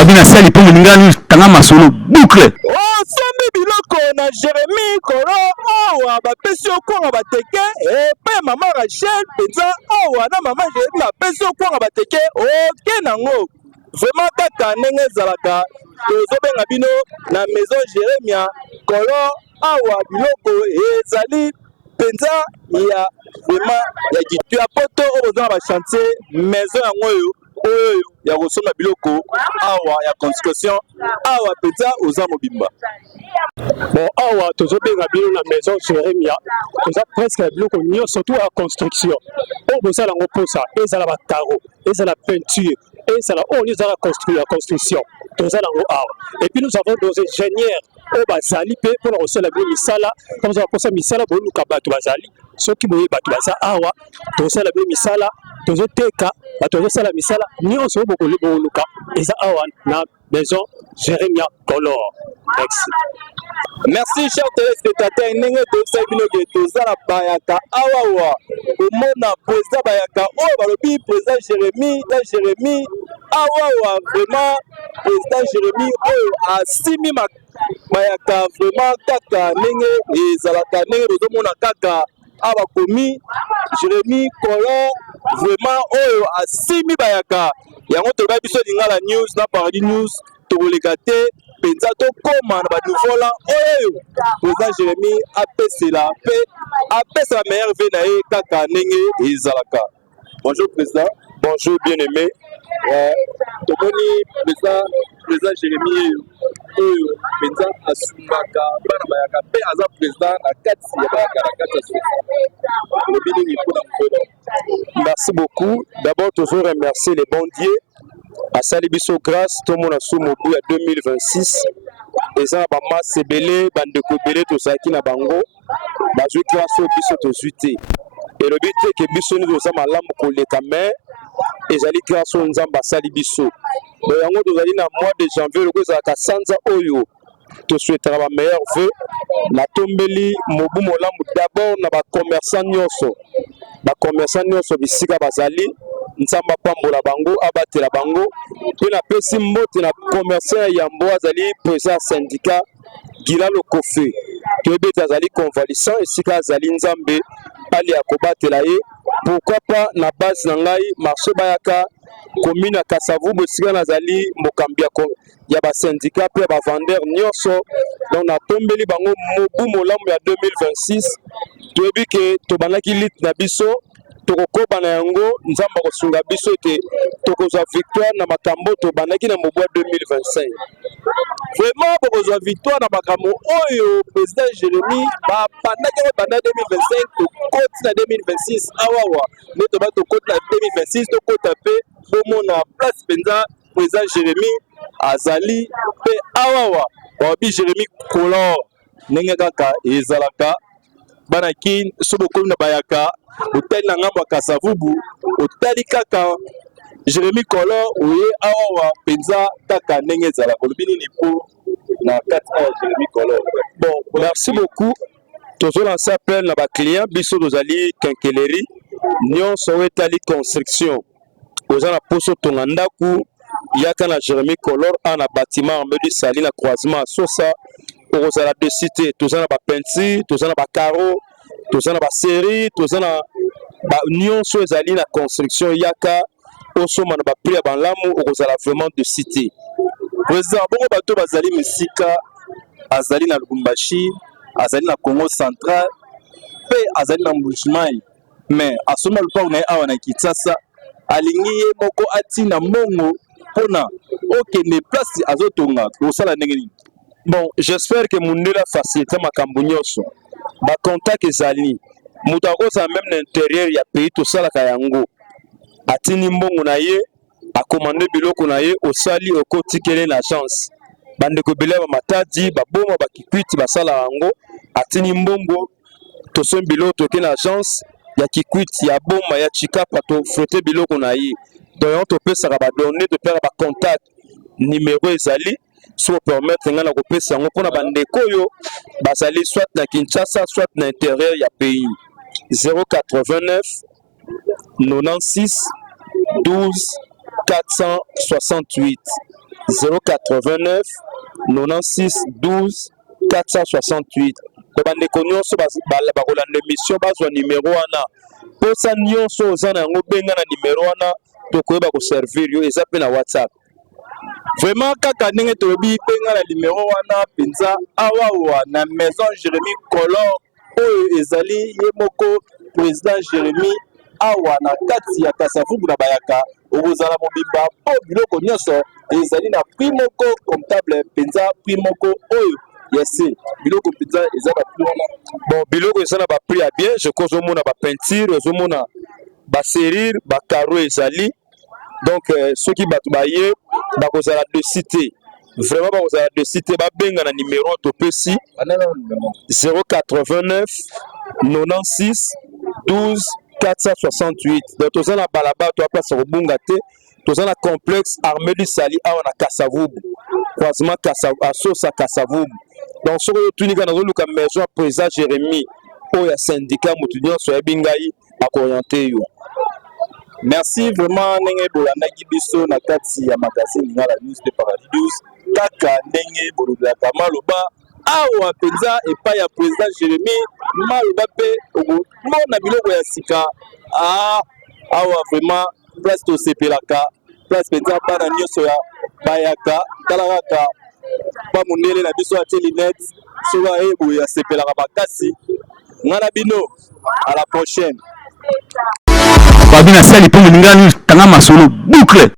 babina sali po ngani tanga masolo boucle oh sombi biloko na Jérémy Kolo awa bapesi okwanga bateke pe mama Rachel penza awa na mama Jérémy bapesi okwanga bateke oke nango vraiment kaka ndenge ezalaka tozobenga bino na maison Jérémia Kolo awa biloko ezali penza ya vraiment ya gitu ya poto oza na ba chantier maison yango oyo ya kosomba biloko awa ya construction awa penza oza mobimba. Bon, awa tozobenga bino na maison Jérémia toza presque na biloko nyonso surtout à construction oyo bozala yango mposa ezala ba carreau ezala peinture ezala oyo ezala construction toza yango awa et puis nous avons des ingénieurs oyo bazali mpe mpona kosala bino misala toza koposa misala boluka bato bazali soki boye bato baza awa tozosala bino misala tozoteka bato bazosala misala nyonso oyo boluka eza awa na maison Jérémia Kolo. Merci. Merci chers téléspectateurs ndenge tozali bino ke tozala bayaka awawa komona président bayaka oyo balobi président Jérémy awawa vraiment président Jérémy oyo asimi bayaka vraiment kaka ndenge ezalaka ndenge tozomona kaka awa komi Jérémy Kolo vraiment oyo asimi bayaka yango toba biso lingala news na Paradis News tokoleka te penza tokoma na banouveau oyo président Jérémy apesela pe apesela meilleure vie na ye kaka ndenge ezalaka. Bonjour président. Bonjour bien-aimé. Tomoni président Jérémy oyo penza asumbaka bana bayaka pe aza président na kati ya bayaka na kati ya sofa lobi nini mpona mfelo. Merci beaucoup. D'abord toujours remercier les bons dieux asali biso grâce tomona su mobu ya 2026 eza na bamase ebele bandeko ebele tozalaki na bango bazwi grâce oyo biso tozwi te elobi te ke biso nini toza malamu koleka me ezali grâce oyo nzambe asali biso bo yango tozali na mois de janvier loko ezalaka sanza oyo tosouetaka bameilleur vœu natombeli mobu molamu d'abord na bacommerçant nyonso bisika bazali nzamba pambola bango abatela bango pe napesi mbote na commerçant ya yambo azali président syndicat Gila Lokofe toyebi ete azali convalescent esika azali nzambe ali ya kobatela ye pourquoi pas na base na ngai marché bayaka commune ya Kasavubu esika nazali mokambi ya basyndicat pe ya bavendeur nyonso donc natombeli bango mobu molamu ya 2026 toyebi ke tobandaki lite na biso tokokoba na yango nzamba kosunga biso ete tokozwa victoire na makambo tobandaki na mobu ya 2025 vraiment bokozwa victoire na makambo oyo président Jérémy babandaki banda 2025 tokoti na 2026 awawa nde toba tokoti na 2026 tokota mpe bomona place penza président Jérémy azali mpe awawa babi Jérémy Kolo ndenge kaka ezalaka bana kin so bokomi na bayaka otali na ngambo ya Kasavubu otali kaka Jérémy Kolo oye awawa penza kaka ndenge ezalaka olobi nini po na kati awa Jérémy Kolo. Bon, merci beaucoup. Tozolancer appel na ba client biso tozali quincaillerie nyonso oyo etali construction oza na poso tonga ndaku yaka na Jérémy Kolo ana bâtiment Amadou Sali na croisement Sosa okozala de cité toza na ba peinture toza na ba carreau toza na ba série toza na ba nyonso ezali na construction yaka osoma na ba prix ya banlamu okozala vraiment de cité. Président bongo bato bazali misika azali na Lubumbashi azali na Congo central pe azali na Mbujimayi mais asoma lupango na ye awa na Kinshasa alingi ye moko atina mbongo mpona okende place azotonga kosala ndenge nini. Bon, j'espère que mundela facilite makambo nyonso ba contact ezali mutu akozala même na intérieur ya pays tosalaka yango atini mbongo na ye akomande biloko na ye osali okotikele na agence bandeko ebele ya bamatadi baboma bakikwiti basala yango atini mbongo tosombi biloko toke na agence ya kikwiti ya boma ya chikapa tofrote biloko na ye donc yango topesaka badonne topesaka bacontact numero ezali so permettre nga na kopesa yango mpona bandeko oyo bazali soit na Kinshasa soit na intérieur ya pays 089 96 12 468 089 96 12 468. Bandeko nyonso bakolanda émission bazwa numéro wana posa nyonso oza na yango benga na numéro wana tokoyeba koservir yo eza mpe na WhatsApp. Vraiment kaka ndenge tolobi benga na numéro wana penza awawa na maison Jérémy Color oyo ezali ye moko président Jérémy awa na kati ya Kasavubu na bayaka okozala mobimba po biloko nyonso ezali na prix moko comptable penza prix moko oyo yesi biloko penza eza ba prix wana. Bon biloko eza na ba prix ya bien je cause omona ba peinture ozomona ba serrure ba carreau ezali donc soki bato baye bakozala de cité vraiment bakozala de cité babenga na numéro topesi 089 96 12 468. Donc toza na balaba to place robunga te toza na complexe armée du Sali awa na Kasavubu croisement Asosa Kasavubu. Donc soko tunika na zoluka maison président Jérémy oya syndicat mutu nyonso ya bingai akorienter yo. Merci vraiment ndenge bolandaki biso na kati ya magazine ngala news de Paradis kaka ndenge bolobelaka maloba awa penza epai ya président Jérémy maloba pe mona biloko ya sika awa vraiment place tosepelaka place penza bana nyonso ya bayaka tala kaka pa mundele na biso atie linette soka ebo ya sepelaka makasi ngana bino à la prochaine. Babina sali pour le tanga masolo boucle.